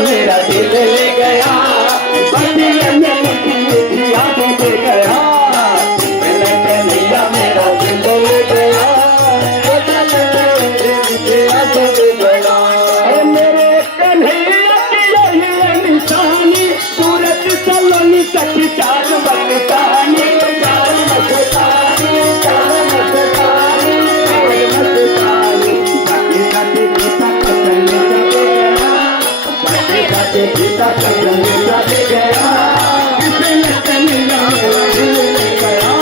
मेरा दिल ले गया, बतिया में मीठी मीठी यादें दे गया, मेरा कन्हैया मेरा दिल ले गया, यादें दे गया। मेरे कन्हैया की यही है निशानी, सूरत सलोनी तक चार मस्तानी, चार मस्तानी, चार मस्तानी, मस्तानी, जाते जाते गीता का संदेशा दे गया, मेरा कन्हैया मेरा दिल ले गया,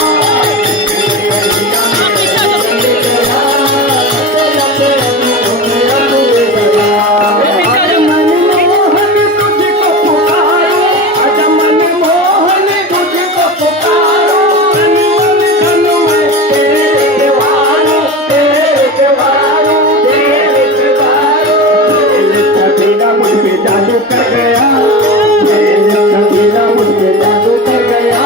जादू कर गया, मेरा मुझे जादू कर गया,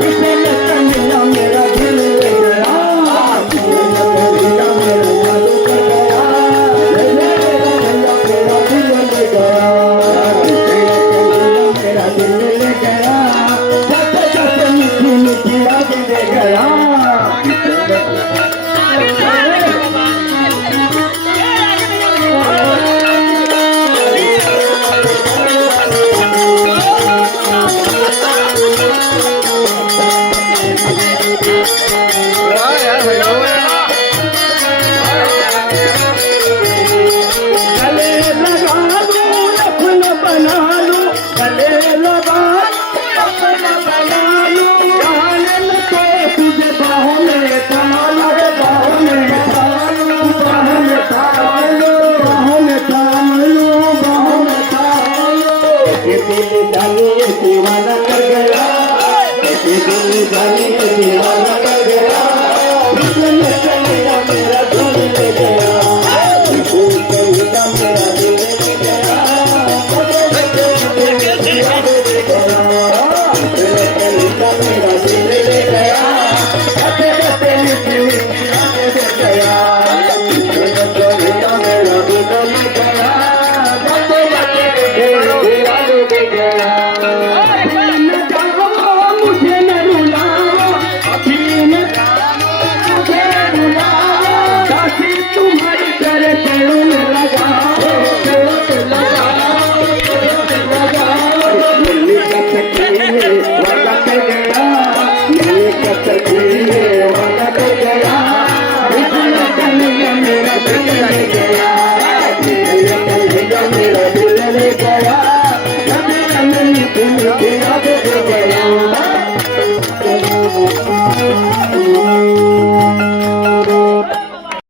मेरा कन्हैया मेरा दिल ले गया, मेरा मेरा जादू कर गया, मेरा कन्हैया मेरा दिल ले गया, मेरा दिल ले गया, जाते जाते मीठी मीठी यादें दे गया। गले लगा लूं अपना बना लूं, गले लगा अपना बना लूं, जाने लगे तुझे बाहों में थाम लूं, बाहों में थाम लूं, बाहों में थाम लूं, बाहों में थाम लूं, बाहों में थाम लूं। ये दिल जाने ये दीवाना कर गया, ये दिल जाने ये दीवाना कर गया,